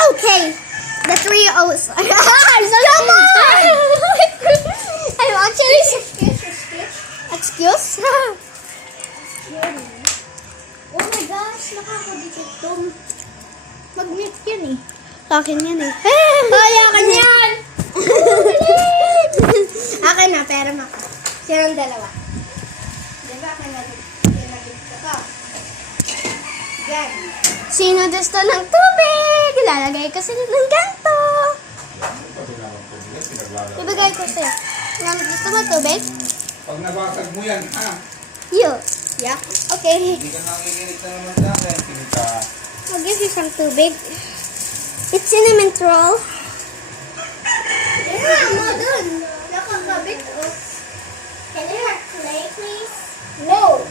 Okay, the three O's. Come on! I'm actually excuse. Oh my gosh, nakakadikit to. Mag-mute yun eh. Akin yan eh. Ay, akin yan! Akin na, pero maka. Sinong dalawa? Diba akin na dito ko? Yan. Sino gusto ng tubig? Ilalagay ko sila ng ganito. Ibigay ko sa'yo. Gusto mo tubig? Pag nabasag mo yan, ha? You. Yeah? Okay. Hindi ka nakikinig na naman sa akin. Pinita. I'll give you some tubig. It's cinnamon roll. Mo dun. Nakakabit oh. Can you have clay, please? No.